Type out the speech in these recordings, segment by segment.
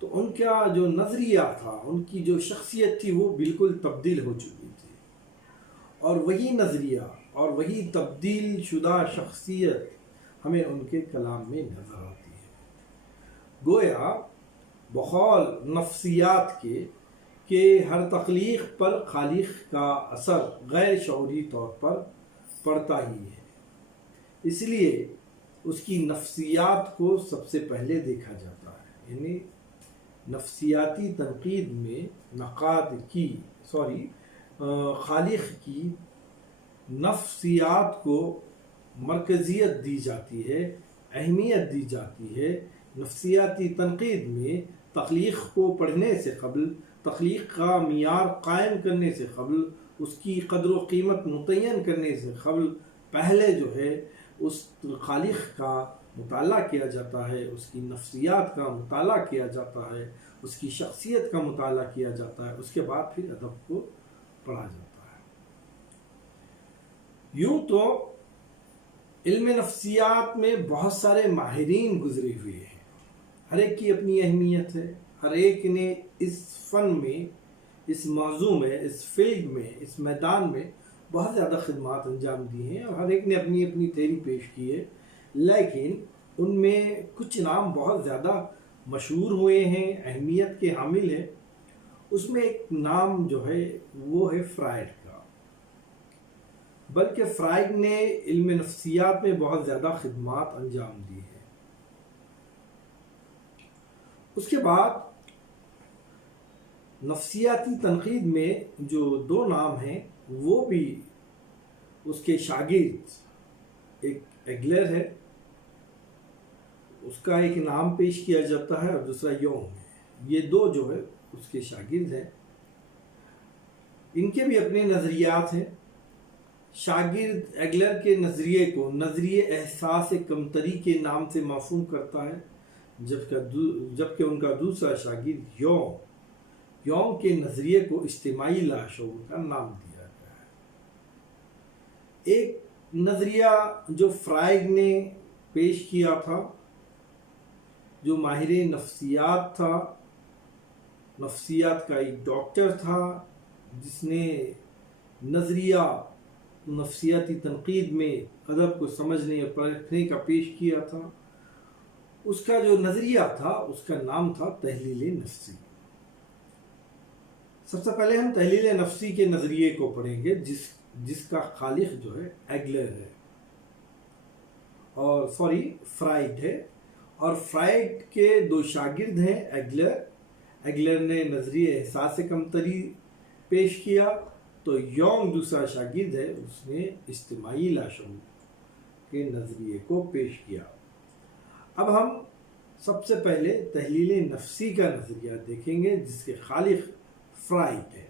تو ان کا جو نظریہ تھا، ان کی جو شخصیت تھی، وہ بالکل تبدیل ہو چکی تھی، اور وہی نظریہ اور وہی تبدیل شدہ شخصیت ہمیں ان کے کلام میں نظر آتی ہے۔ گویا بقول نفسیات کے کہ ہر تخلیق پر خالق کا اثر غیر شعوری طور پر پڑتا ہی ہے، اس لیے اس کی نفسیات کو سب سے پہلے دیکھا جاتا ہے۔ یعنی نفسیاتی تنقید میں خالق کی نفسیات کو مرکزیت دی جاتی ہے، اہمیت دی جاتی ہے۔ نفسیاتی تنقید میں تخلیق کو پڑھنے سے قبل، تخلیق کا معیار قائم کرنے سے قبل، اس کی قدر و قیمت متعین کرنے سے قبل پہلے جو ہے اس خالق کا مطالعہ کیا جاتا ہے، اس کی نفسیات کا مطالعہ کیا جاتا ہے، اس کی شخصیت کا مطالعہ کیا جاتا ہے، اس کے بعد پھر ادب کو پڑھا جاتا ہے۔ یوں تو علم نفسیات میں بہت سارے ماہرین گزرے ہوئے ہیں، ہر ایک کی اپنی اہمیت ہے، ہر ایک نے اس فن میں، اس موضوع میں، اس فیلڈ میں، اس میدان میں بہت زیادہ خدمات انجام دی ہیں، اور ہر ایک نے اپنی اپنی تھیوری پیش کی ہے، لیکن ان میں کچھ نام بہت زیادہ مشہور ہوئے ہیں، اہمیت کے حامل ہیں۔ اس میں ایک نام جو ہے وہ ہے فرائڈ کا، بلکہ فرائڈ نے علم نفسیات میں بہت زیادہ خدمات انجام دی ہیں۔ اس کے بعد نفسیاتی تنقید میں جو دو نام ہیں وہ بھی اس کے شاگرد، ایک ایگلر ہے، اس کا ایک نام پیش کیا جاتا ہے، اور دوسرا یونگ ہے۔ یہ دو جو ہے اس کے شاگرد ہیں، ان کے بھی اپنے نظریات ہیں۔ شاگرد ایگلر کے نظریے کو نظریے احساس کمتری کے نام سے موسوم کرتا ہے، جبکہ ان کا دوسرا شاگرد یونگ کے نظریے کو اجتماعی لاشعور کا نام دیا گیا ہے۔ ایک نظریہ جو فرائڈ نے پیش کیا تھا، جو ماہر نفسیات تھا، نفسیات کا ایک ڈاکٹر تھا، جس نے نظریہ نفسیاتی تنقید میں ادب کو سمجھنے اور پرکھنے کا پیش کیا تھا، اس کا جو نظریہ تھا اس کا نام تھا تحلیل نفسی۔ سب سے پہلے ہم تحلیل نفسی کے نظریے کو پڑھیں گے، جس کا خالق جو ہے ایگلر ہے، اور فرائڈ ہے، اور فرائڈ کے دو شاگرد ہیں ایگلر نے نظریہ احساس کمتری پیش کیا، تو یونگ دوسرا شاگرد ہے، اس نے اجتماعی لاشعور کے نظریے کو پیش کیا۔ اب ہم سب سے پہلے تحلیل نفسی کا نظریہ دیکھیں گے، جس کے خالق فرائڈ ہے۔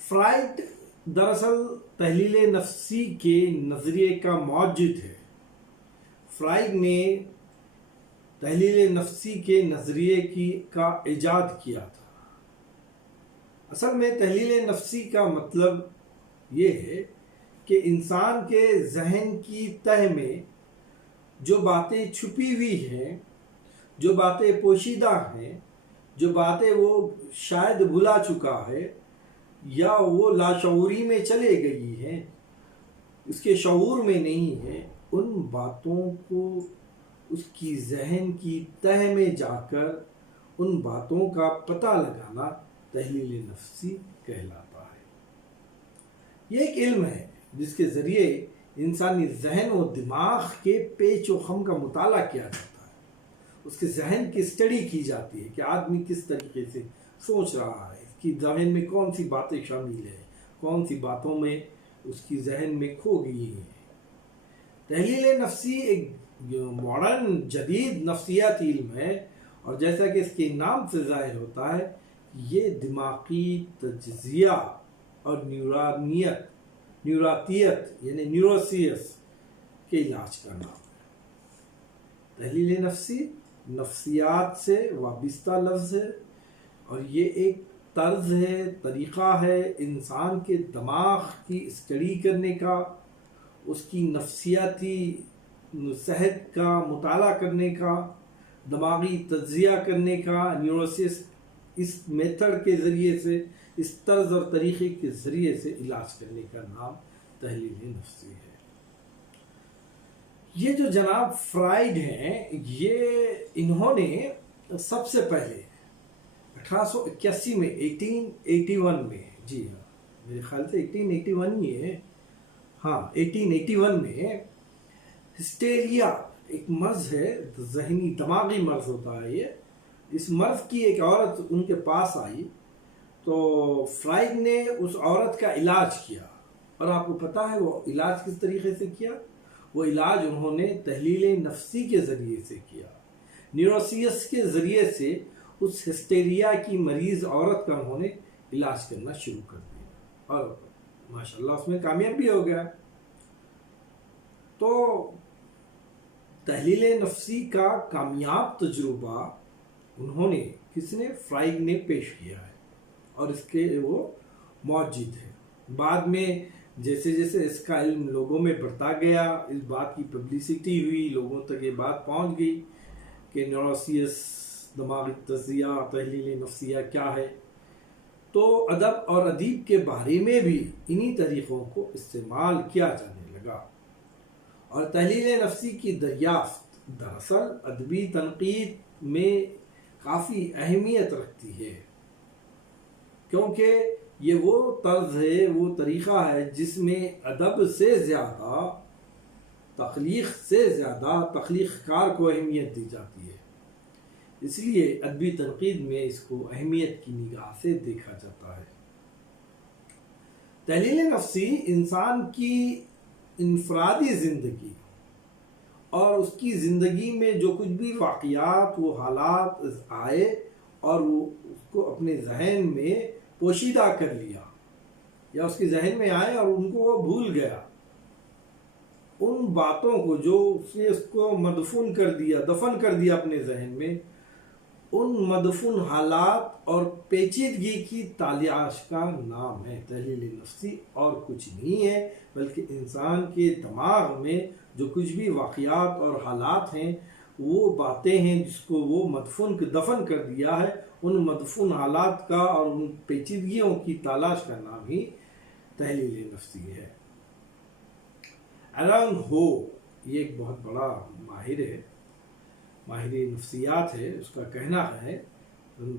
فرائڈ دراصل تحلیل نفسی کے نظریے کا موجد ہے۔ فرائڈ نے تحلیل نفسی کے نظریے کا ایجاد کیا تھا۔ اصل میں تحلیل نفسی کا مطلب یہ ہے کہ انسان کے ذہن کی تہ میں جو باتیں چھپی ہوئی ہیں، جو باتیں پوشیدہ ہیں، جو باتیں وہ شاید بھلا چکا ہے یا وہ لاشعوری میں چلے گئی ہیں، اس کے شعور میں نہیں ہے، ان باتوں کو اس کی ذہن کی تہ میں جا کر ان باتوں کا پتہ لگانا تحلیل نفسی کہلاتا ہے۔ یہ ایک علم ہے جس کے ذریعے انسانی ذہن و دماغ کے پیچ و خم کا مطالعہ کیا جاتا ہے، اس کے ذہن کی اسٹڈی کی جاتی ہے کہ آدمی کس طریقے سے سوچ رہا ہے، اس کی ذہن میں کون سی باتیں شامل ہیں، کون سی باتوں میں اس کی ذہن میں کھو گئی ہیں۔ تحلیل نفسی ایک ماڈرن جدید نفسیاتی علم ہے، اور جیسا کہ اس کے نام سے ظاہر ہوتا ہے، یہ دماغی تجزیہ اور نیوراتیت یعنی نیوروسیس کے علاج کا نام ہے۔ تحلیل نفسی نفسیات سے وابستہ لفظ ہے، اور یہ ایک طرز ہے، طریقہ ہے انسان کے دماغ کی اسٹڈی کرنے کا، اس کی نفسیاتی صحت کا مطالعہ کرنے کا، دماغی تجزیہ کرنے کا، نیوروسس، اس میتھڈ کے ذریعے سے، اس طرز اور طریقے کے ذریعے سے علاج کرنے کا نام تحلیل نفسی ہے۔ یہ جو جناب فرائڈ ہیں، انہوں نے سب سے پہلے 1881 میں 1881 میں، جی ہاں میرے خیال سے 1881 ہی ہے، ہاں 1881 میں ہسٹیریا ایک مرض ہے، ذہنی دماغی مرض ہوتا ہے یہ، اس مرض کی ایک عورت ان کے پاس آئی تو فرائڈ نے اس عورت کا علاج کیا، اور آپ کو پتہ ہے وہ علاج کس طریقے سے کیا؟ وہ علاج انہوں نے تحلیل نفسی کے ذریعے سے کیا، نیوروسس کے ذریعے سے اس ہسٹیریا کی مریض عورت کا انہوں نے علاج کرنا شروع کر دیا، اور ماشاءاللہ اس میں کامیاب بھی ہو گیا۔ تو تحلیل نفسی کا کامیاب تجربہ انہوں نے، کس نے؟ فرائڈ نے پیش کیا ہے، اور اس کے وہ موجود ہے۔ بعد میں جیسے جیسے اس کا علم لوگوں میں بڑھتا گیا، اس بات کی پبلسٹی ہوئی، لوگوں تک یہ بات پہنچ گئی کہ نیوروسس، دماغی تجزیہ، تحلیل نفسیہ کیا ہے، تو ادب اور ادیب کے بارے میں بھی انہی طریقوں کو استعمال کیا جانے لگا، اور تحلیل نفسی کی دریافت دراصل ادبی تنقید میں کافی اہمیت رکھتی ہے، کیونکہ یہ وہ طرز ہے، وہ طریقہ ہے جس میں ادب سے زیادہ تخلیق سے زیادہ تخلیق کار کو اہمیت دی جاتی ہے، اس لیے ادبی تنقید میں اس کو اہمیت کی نگاہ سے دیکھا جاتا ہے۔ تحلیل نفسی انسان کی انفرادی زندگی اور اس کی زندگی میں جو کچھ بھی واقعات، وہ حالات آئے اور وہ اس کو اپنے ذہن میں پوشیدہ کر لیا، یا اس کے ذہن میں آئے اور ان کو وہ بھول گیا، ان باتوں کو جو اس نے اس کو مدفون کر دیا، دفن کر دیا اپنے ذہن میں، ان مدفون حالات اور پیچیدگی کی تلاش کا نام ہے تحلیل نفسی، اور کچھ نہیں ہے بلکہ انسان کے دماغ میں جو کچھ بھی واقعات اور حالات ہیں، وہ باتیں ہیں جس کو وہ دفن کر دیا ہے، ان مدفون حالات کا اور ان پیچیدگیوں کی تلاش کا نام ہی تحلیل نفسی ہے۔ ایلن ہو، یہ ایک بہت بڑا ماہر ہے، ماہر نفسیات ہے، اس کا کہنا ہے،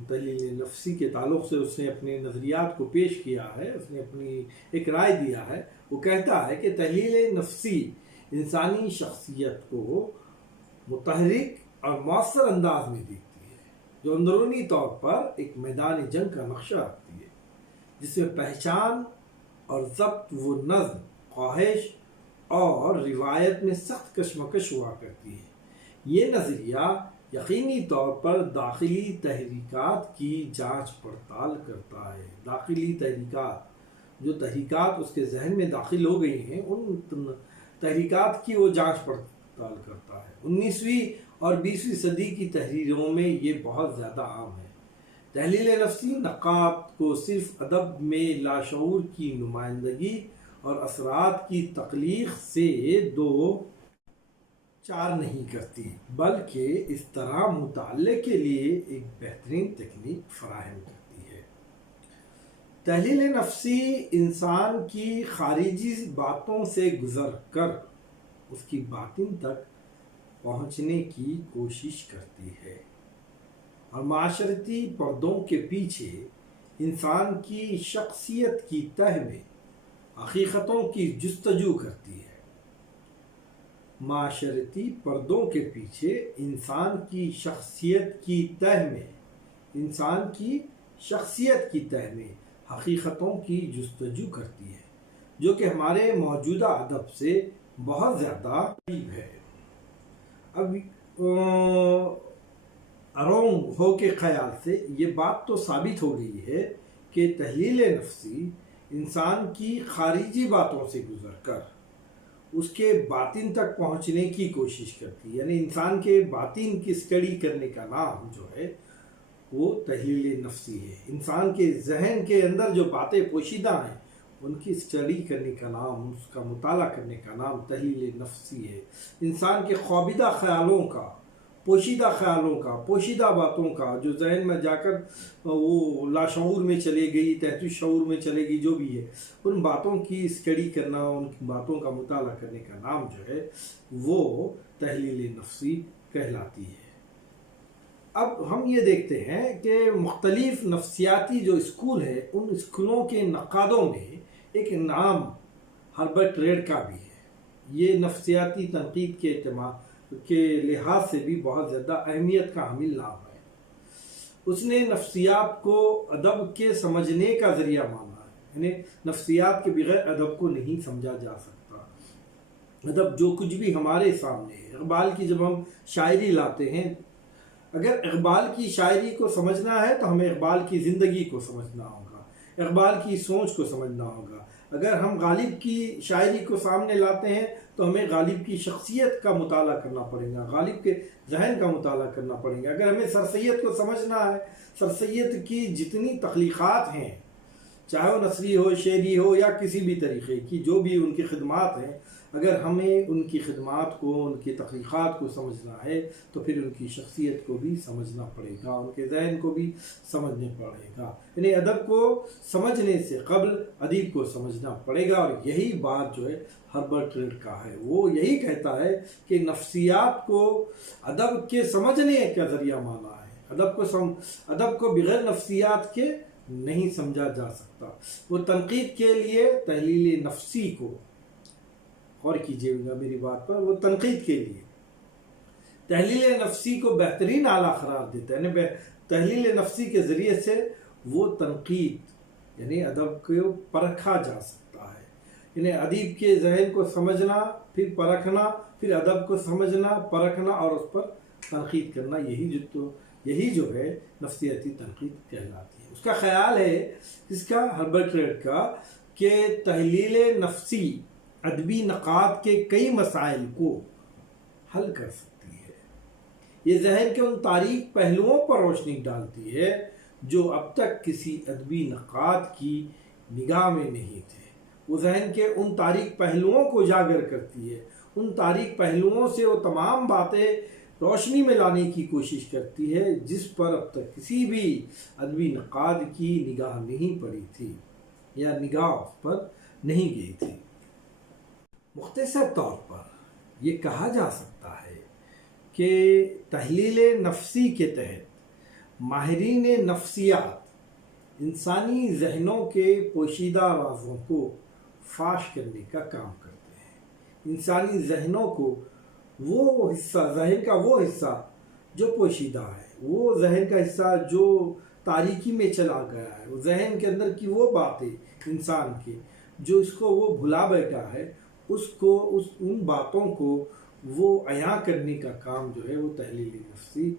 تحلیل نفسی کے تعلق سے اس نے اپنے نظریات کو پیش کیا ہے، اس نے اپنی ایک رائے دیا ہے۔ وہ کہتا ہے کہ تحلیل نفسی انسانی شخصیت کو متحرک اور مؤثر انداز میں دیکھتی ہے، جو اندرونی طور پر ایک میدان جنگ کا نقشہ رکھتی ہے، جس میں پہچان اور ضبط و نظم، خواہش اور روایت میں سخت کشمکش ہوا کرتی ہے۔ یہ نظریہ یقینی طور پر داخلی تحریکات کی جانچ پڑتال کرتا ہے، داخلی تحریکات، جو تحریکات اس کے ذہن میں داخل ہو گئی ہیں، ان تحریکات کی وہ جانچ پڑتال کرتا ہے۔ 19ویں اور 20ویں صدی کی تحریروں میں یہ بہت زیادہ عام ہے۔ تحلیل نفسی نقاد کو صرف ادب میں لاشعور کی نمائندگی اور اثرات کی تخلیق سے دو چار نہیں کرتی، بلکہ اس طرح مطالعے کے لیے ایک بہترین تکنیک فراہم کرتی ہے۔ تحلیل نفسی انسان کی خارجی باتوں سے گزر کر اس کی باطن تک پہنچنے کی کوشش کرتی ہے، اور معاشرتی پردوں کے پیچھے انسان کی شخصیت کی تہ میں حقیقتوں کی جستجو کرتی ہے۔ معاشرتی پردوں کے پیچھے انسان کی شخصیت کی تہ میں حقیقتوں کی جستجو کرتی ہے، جو کہ ہمارے موجودہ ادب سے بہت زیادہ قریب ہے۔ اب ارونگ ہو کے خیال سے یہ بات تو ثابت ہو گئی ہے کہ تحلیل نفسی انسان کی خارجی باتوں سے گزر کر اس کے باطن تک پہنچنے کی کوشش کرتی ہے، یعنی انسان کے باطن کی اسٹڈی کرنے کا نام جو ہے وہ تحلیل نفسی ہے۔ انسان کے ذہن کے اندر جو باتیں پوشیدہ ہیں ان کی اسٹڈی کرنے کا نام، اس کا مطالعہ کرنے کا نام تحلیل نفسی ہے۔ انسان کے خوابیدہ خیالوں کا پوشیدہ خیالوں کا، پوشیدہ باتوں کا جو ذہن میں جا کر وہ لاشعور میں چلے گئی، تحت الشعور میں چلے گئی، جو بھی ہے ان باتوں کی اسٹڈی کرنا، ان باتوں کا مطالعہ کرنے کا نام جو ہے وہ تحلیل نفسی کہلاتی ہے۔ اب ہم یہ دیکھتے ہیں کہ مختلف نفسیاتی جو اسکول ہے ان اسکولوں کے نقادوں میں ایک نام ہربرٹ ریڈ کا بھی ہے۔ یہ نفسیاتی تنقید کے اعتماد کے لحاظ سے بھی بہت زیادہ اہمیت کا حامل نام ہے۔ اس نے نفسیات کو ادب کے سمجھنے کا ذریعہ مانا ہے، یعنی نفسیات کے بغیر ادب کو نہیں سمجھا جا سکتا۔ ادب جو کچھ بھی ہمارے سامنے ہے، اقبال کی جب ہم شاعری لاتے ہیں، اگر اقبال کی شاعری کو سمجھنا ہے تو ہمیں اقبال کی زندگی کو سمجھنا ہوگا، اقبال کی سوچ کو سمجھنا ہوگا۔ اگر ہم غالب کی شاعری کو سامنے لاتے ہیں تو ہمیں غالب کی شخصیت کا مطالعہ کرنا پڑے گا، غالب کے ذہن کا مطالعہ کرنا پڑے گا۔ اگر ہمیں سر سید کو سمجھنا ہے، سر سید کی جتنی تخلیقات ہیں، چاہے وہ نثری ہو، شعری ہو یا کسی بھی طریقے کی جو بھی ان کی خدمات ہیں، اگر ہمیں ان کی خدمات کو، ان کی تخلیقات کو سمجھنا ہے تو پھر ان کی شخصیت کو بھی سمجھنا پڑے گا، ان کے ذہن کو بھی سمجھنا پڑے گا۔ یعنی ادب کو سمجھنے سے قبل ادیب کو سمجھنا پڑے گا، اور یہی بات جو ہے ہربرٹ ریڈ کا ہے۔ وہ یہی کہتا ہے کہ نفسیات کو ادب کے سمجھنے کا ذریعہ مانا ہے، ادب کو بغیر نفسیات کے نہیں سمجھا جا سکتا۔ وہ تنقید کے لیے تحلیل نفسی کو، غور کیجیے گا میری بات پر، وہ تنقید کے لیے تحلیل نفسی کو بہترین آلہ قرار دیتا ہے، یعنی تحلیل نفسی کے ذریعے سے وہ تنقید یعنی ادب کو پرکھا جا سکتا ہے۔ یعنی ادیب کے ذہن کو سمجھنا، پھر پرکھنا، پھر ادب کو سمجھنا، پرکھنا اور اس پر تنقید کرنا، یہی جو ہے نفسیاتی تنقید کہلاتی ہے۔ اس کا خیال ہے، اس کا ہربرٹ ریڈ کا، کہ تحلیل نفسی ادبی نقاد کے کئی مسائل کو حل کر سکتی ہے۔ یہ ذہن کے ان تاریک پہلوؤں پر روشنی ڈالتی ہے جو اب تک کسی ادبی نقاد کی نگاہ میں نہیں تھے۔ وہ ذہن کے ان تاریک پہلوؤں کو اجاگر کرتی ہے، ان تاریک پہلوؤں سے وہ تمام باتیں روشنی میں لانے کی کوشش کرتی ہے جس پر اب تک کسی بھی ادبی نقاد کی نگاہ نہیں پڑی تھی یا نگاہ اس پر نہیں گئی تھی۔ مختصر طور پر یہ کہا جا سکتا ہے کہ تحلیل نفسی کے تحت ماہرین نفسیات انسانی ذہنوں کے پوشیدہ رازوں کو فاش کرنے کا کام کرتے ہیں۔ انسانی ذہنوں کو وہ حصہ، ذہن کا وہ حصہ جو پوشیدہ ہے، وہ ذہن کا حصہ جو تاریکی میں چلا گیا ہے، وہ ذہن کے اندر کی وہ باتیں انسان کے جو اس کو وہ بھلا بیٹھا ہے، ان باتوں کو وہ عیاں کرنے کا کام جو ہے وہ تحلیل نفسی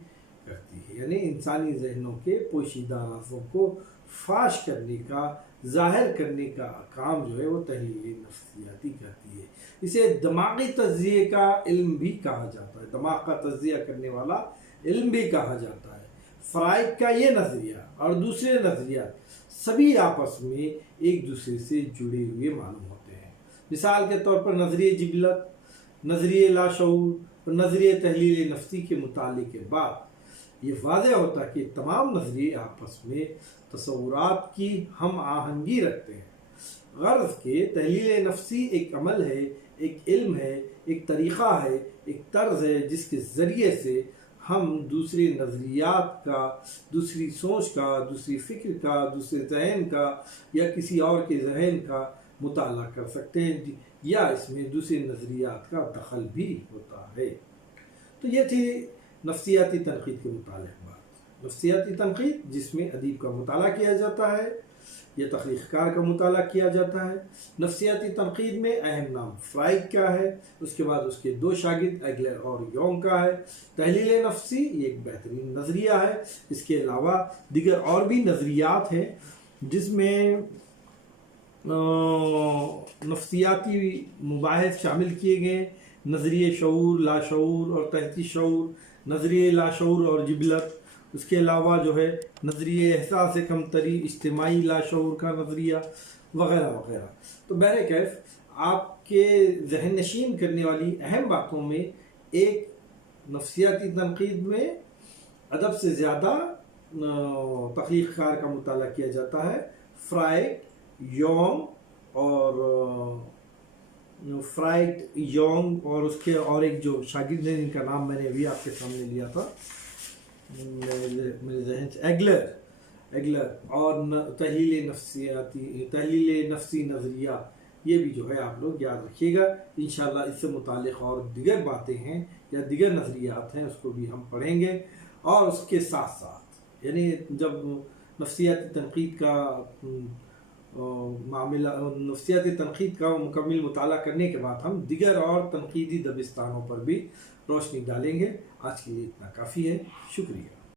کرتی ہے۔ یعنی انسانی ذہنوں کے پوشیدہ رازوں کو فاش کرنے کا، ظاہر کرنے کا کام جو ہے وہ تحلیل نفسیاتی کرتی ہے۔ اسے دماغی تجزیے کا علم بھی کہا جاتا ہے، دماغ کا تجزیہ کرنے والا علم بھی کہا جاتا ہے۔ فرائڈ کا یہ نظریہ اور دوسرے نظریات سبھی آپس میں ایک دوسرے سے جڑے ہوئے معلوم ہوتے ہیں۔ مثال کے طور پر نظریہ جبلت، نظریہ لاشعور اور نظریہ تحلیل نفسی کے مطالعے کے بعد یہ واضح ہوتا ہے کہ تمام نظریے آپس میں تصورات کی ہم آہنگی رکھتے ہیں۔ غرض کہ تحلیل نفسی ایک عمل ہے، ایک علم ہے، ایک طریقہ ہے، ایک طرز ہے جس کے ذریعے سے ہم دوسرے نظریات کا، دوسری سوچ کا، دوسری فکر کا، دوسرے ذہن کا یا کسی اور کے ذہن کا مطالعہ کر سکتے ہیں، یا اس میں دوسرے نظریات کا دخل بھی ہوتا ہے۔ تو یہ تھی نفسیاتی تنقید کے متعلق بات۔ نفسیاتی تنقید جس میں ادیب کا مطالعہ کیا جاتا ہے یا تخلیق کار کا مطالعہ کیا جاتا ہے۔ نفسیاتی تنقید میں اہم نام فرائڈ کا ہے، اس کے بعد اس کے دو شاگرد ایگلر اور یونگ کا ہے۔ تحلیل نفسی یہ ایک بہترین نظریہ ہے، اس کے علاوہ دیگر اور بھی نظریات ہیں جس میں نفسیاتی مباحث شامل کیے گئے، نظریہ شعور، لاشعور اور تحتی شعور، نظریہ لاشعور اور جبلت، اس کے علاوہ جو ہے نظریہ احساس کمتری، اجتماعی لاشعور کا نظریہ وغیرہ وغیرہ۔ تو بہرکیف آپ کے ذہن نشین کرنے والی اہم باتوں میں ایک نفسیاتی تنقید میں ادب سے زیادہ تخلیق کار کا مطالعہ کیا جاتا ہے۔ فرائڈ، یونگ اور اس کے اور ایک جو شاگرد ہیں جن کا نام میں نے ابھی آپ کے سامنے لیا تھا میرے ذہن سے، ایگلر اور تحلیل نفسی نظریہ، یہ بھی جو ہے آپ لوگ یاد رکھیے گا۔ انشاءاللہ اس سے متعلق اور دیگر باتیں ہیں یا دیگر نظریات ہیں، اس کو بھی ہم پڑھیں گے۔ اور اس کے ساتھ ساتھ یعنی جب نفسیاتی تنقید کا مکمل مطالعہ کرنے کے بعد ہم دیگر اور تنقیدی دبستانوں پر بھی روشنی ڈالیں گے۔ آج کے لیے اتنا کافی ہے، شکریہ۔